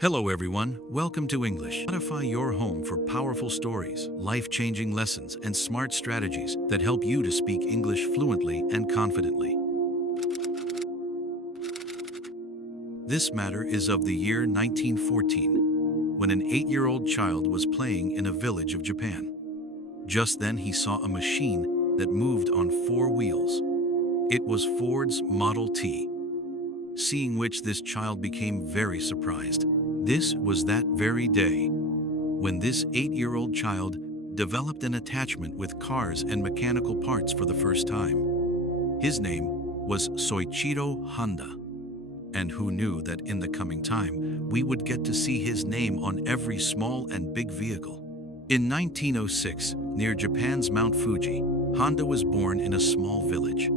Hello everyone, welcome to English. Modify your home for powerful stories, life-changing lessons, and smart strategies that help you to speak English fluently and confidently. This matter is of the year 1914, when an 8-year-old child was playing in a village of Japan. Just then he saw a machine that moved on 4 wheels. It was Ford's Model T, seeing which this child became very surprised. This was that very day when this 8-year-old child developed an attachment with cars and mechanical parts for the first time. His name was Soichiro Honda, and who knew that in the coming time we would get to see his name on every small and big vehicle. In 1906, near Japan's Mount Fuji, Honda was born in a small village.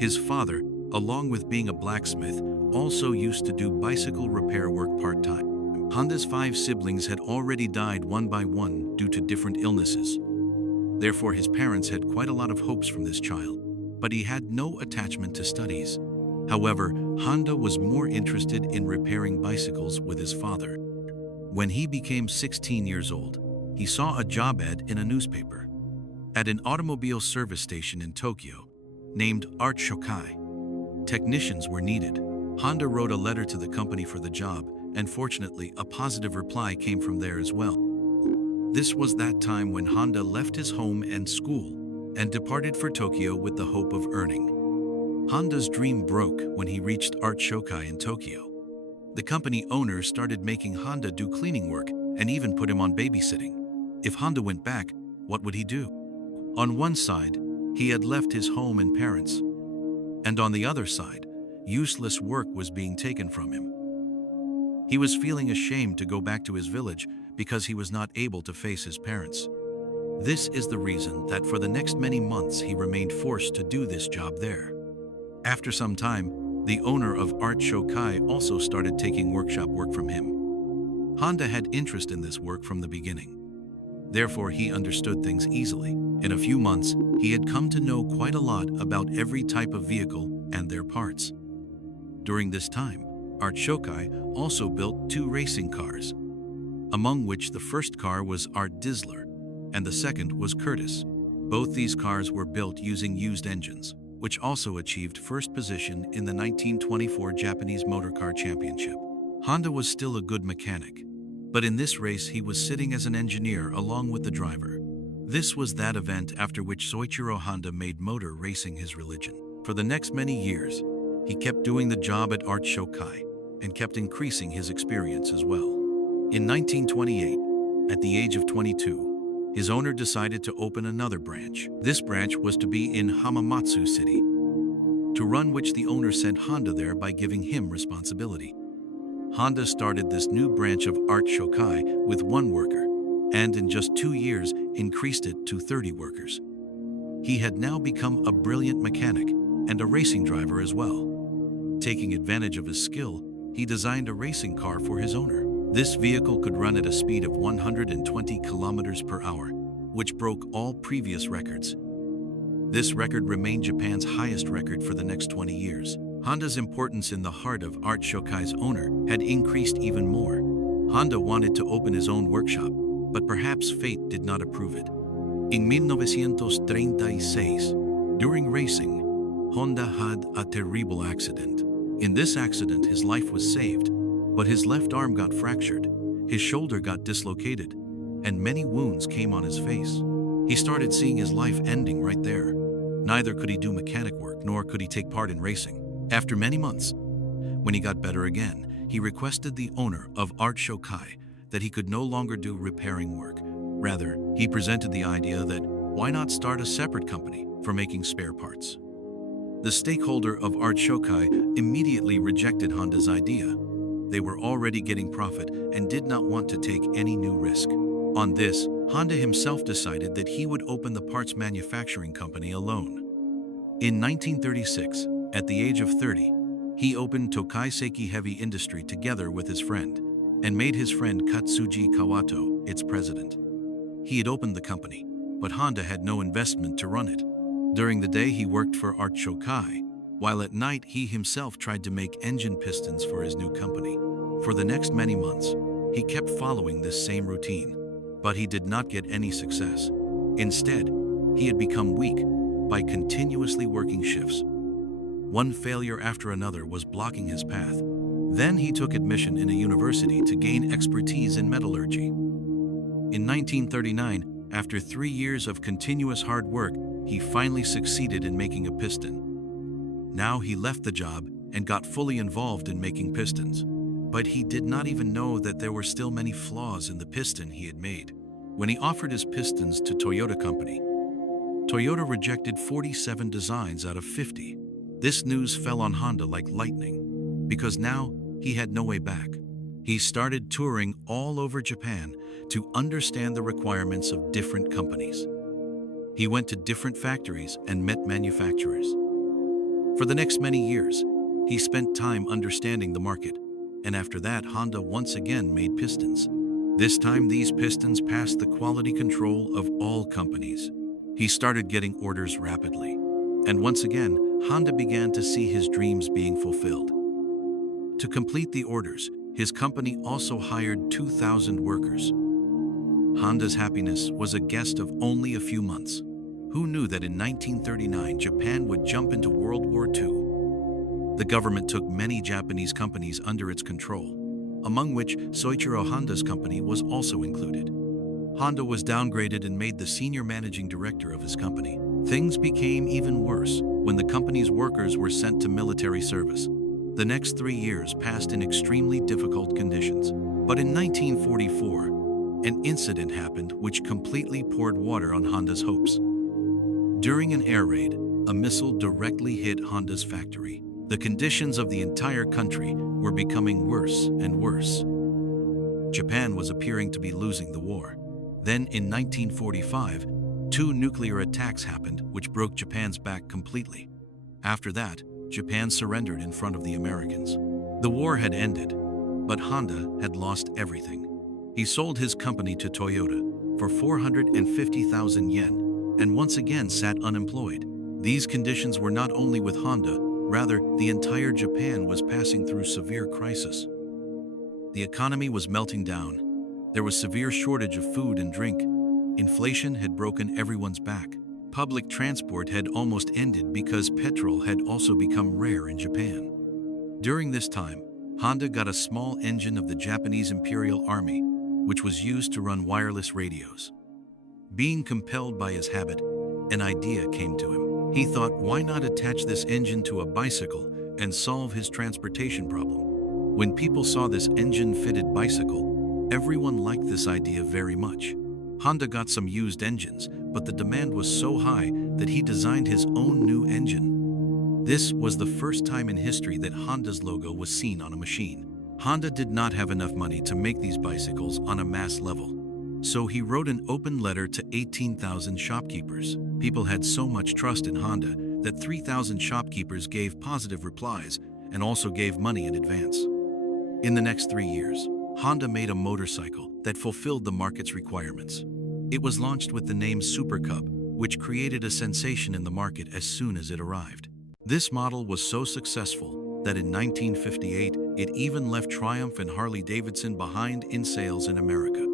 His father, along with being a blacksmith, also used to do bicycle repair work part-time. Honda's 5 siblings had already died one by one due to different illnesses. Therefore, his parents had quite a lot of hopes from this child, but he had no attachment to studies. However, Honda was more interested in repairing bicycles with his father. When he became 16 years old, he saw a job ad in a newspaper. At an automobile service station in Tokyo, named Art Shokai, technicians were needed. Honda wrote a letter to the company for the job, and fortunately, a positive reply came from there as well. This was that time when Honda left his home and school and departed for Tokyo with the hope of earning. Honda's dream broke when he reached Art Shokai in Tokyo. The company owner started making Honda do cleaning work and even put him on babysitting. If Honda went back, what would he do? On one side, he had left his home and parents, and on the other side, useless work was being taken from him. He was feeling ashamed to go back to his village because he was not able to face his parents. This is the reason that for the next many months he remained forced to do this job there. After some time, the owner of Art Shokai also started taking workshop work from him. Honda had interest in this work from the beginning. Therefore, he understood things easily. In a few months, he had come to know quite a lot about every type of vehicle and their parts. During this time, Art Shokai also built 2 racing cars, among which the first car was Art Dizzler and the second was Curtis. Both these cars were built using used engines, which also achieved first position in the 1924 Japanese Motor Car Championship. Honda was still a good mechanic, but in this race he was sitting as an engineer along with the driver. This was that event after which Soichiro Honda made motor racing his religion. For the next many years, he kept doing the job at Art Shokai and kept increasing his experience as well. In 1928, at the age of 22, his owner decided to open another branch. This branch was to be in Hamamatsu City, to run which the owner sent Honda there by giving him responsibility. Honda started this new branch of Art Shokai with 1 worker, and in just 2 years increased it to 30 workers. He had now become a brilliant mechanic and a racing driver as well. Taking advantage of his skill, he designed a racing car for his owner. This vehicle could run at a speed of 120 kilometers per hour, which broke all previous records. This record remained Japan's highest record for the next 20 years. Honda's importance in the heart of Art Shokai's owner had increased even more. Honda wanted to open his own workshop, but perhaps fate did not approve it. In 1936, during racing, Honda had a terrible accident. In this accident, his life was saved, but his left arm got fractured, his shoulder got dislocated, and many wounds came on his face. He started seeing his life ending right there. Neither could he do mechanic work, nor could he take part in racing. After many months, when he got better again, he requested the owner of Art Shokai that he could no longer do repairing work. Rather, he presented the idea that why not start a separate company for making spare parts. The stakeholder of Art Shokai immediately rejected Honda's idea. They were already getting profit and did not want to take any new risk. On this, Honda himself decided that he would open the parts manufacturing company alone. In 1936, at the age of 30, he opened Tokai Seiki Heavy Industry together with his friend and made his friend Katsuji Kawato its president. He had opened the company, but Honda had no investment to run it. During the day he worked for Art Shokai, while at night he himself tried to make engine pistons for his new company. For the next many months, he kept following this same routine, but he did not get any success. Instead, he had become weak by continuously working shifts. One failure after another was blocking his path. Then he took admission in a university to gain expertise in metallurgy. In 1939, after 3 years of continuous hard work, he finally succeeded in making a piston. Now he left the job and got fully involved in making pistons. But he did not even know that there were still many flaws in the piston he had made. When he offered his pistons to Toyota Company, Toyota rejected 47 designs out of 50. This news fell on Honda like lightning, because now he had no way back. He started touring all over Japan to understand the requirements of different companies. He went to different factories and met manufacturers. For the next many years, he spent time understanding the market, and after that, Honda once again made pistons. This time, these pistons passed the quality control of all companies. He started getting orders rapidly, and once again, Honda began to see his dreams being fulfilled. To complete the orders, his company also hired 2,000 workers. Honda's happiness was a guest of only a few months. Who knew that in 1939, Japan would jump into World War II? The government took many Japanese companies under its control, among which Soichiro Honda's company was also included. Honda was downgraded and made the senior managing director of his company. Things became even worse when the company's workers were sent to military service. The next 3 years passed in extremely difficult conditions. But in 1944, an incident happened which completely poured water on Honda's hopes. During an air raid, a missile directly hit Honda's factory. The conditions of the entire country were becoming worse and worse. Japan was appearing to be losing the war. Then, in 1945, 2 nuclear attacks happened which broke Japan's back completely. After that, Japan surrendered in front of the Americans. The war had ended, but Honda had lost everything. He sold his company to Toyota for 450,000 yen and once again sat unemployed. These conditions were not only with Honda, rather, the entire Japan was passing through severe crisis. The economy was melting down. There was severe shortage of food and drink. Inflation had broken everyone's back. Public transport had almost ended because petrol had also become rare in Japan. During this time, Honda got a small engine of the Japanese Imperial Army, which was used to run wireless radios. Being compelled by his habit, an idea came to him. He thought, why not attach this engine to a bicycle and solve his transportation problem? When people saw this engine-fitted bicycle, everyone liked this idea very much. Honda got some used engines, but the demand was so high that he designed his own new engine. This was the first time in history that Honda's logo was seen on a machine. Honda did not have enough money to make these bicycles on a mass level. So he wrote an open letter to 18,000 shopkeepers. People had so much trust in Honda that 3,000 shopkeepers gave positive replies and also gave money in advance. In the next 3 years, Honda made a motorcycle that fulfilled the market's requirements. It was launched with the name Super Cub, which created a sensation in the market as soon as it arrived. This model was so successful that in 1958, it even left Triumph and Harley-Davidson behind in sales in America.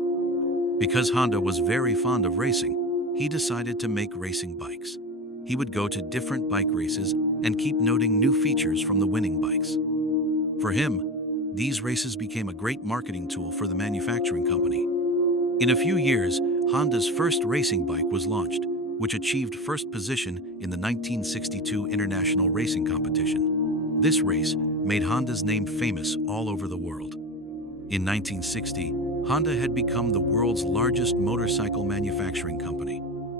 Because Honda was very fond of racing, he decided to make racing bikes. He would go to different bike races and keep noting new features from the winning bikes. For him, these races became a great marketing tool for the manufacturing company. In a few years, Honda's first racing bike was launched, which achieved first position in the 1962 International Racing Competition. This race made Honda's name famous all over the world. In 1960, Honda had become the world's largest motorcycle manufacturing company,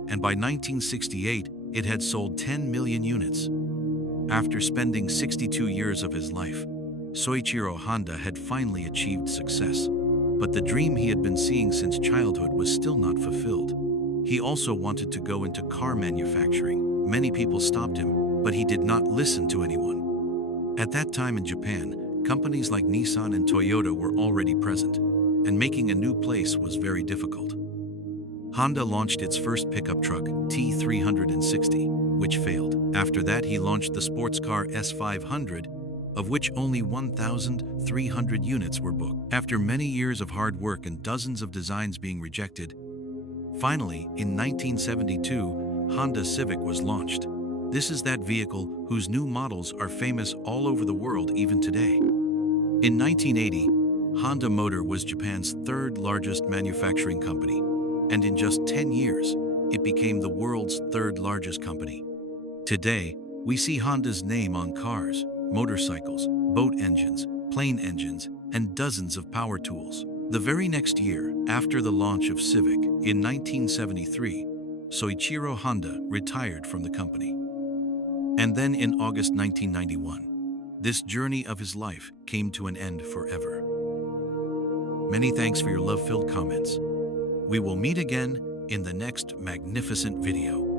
and by 1968, it had sold 10 million units. After spending 62 years of his life, Soichiro Honda had finally achieved success, but the dream he had been seeing since childhood was still not fulfilled. He also wanted to go into car manufacturing. Many people stopped him, but he did not listen to anyone. At that time in Japan, companies like Nissan and Toyota were already present, and making a new place was very difficult. Honda launched its first pickup truck, T360, which failed. After that, he launched the sports car S500, of which only 1,300 units were booked. After many years of hard work and dozens of designs being rejected, finally, in 1972, Honda Civic was launched. This is that vehicle whose new models are famous all over the world even today. In 1980, Honda Motor was Japan's third largest manufacturing company, and in just 10 years, it became the world's third largest company. Today, we see Honda's name on cars, motorcycles, boat engines, plane engines, and dozens of power tools. The very next year, after the launch of Civic in 1973, Soichiro Honda retired from the company. And then in August 1991, this journey of his life came to an end forever. Many thanks for your love-filled comments. We will meet again in the next magnificent video.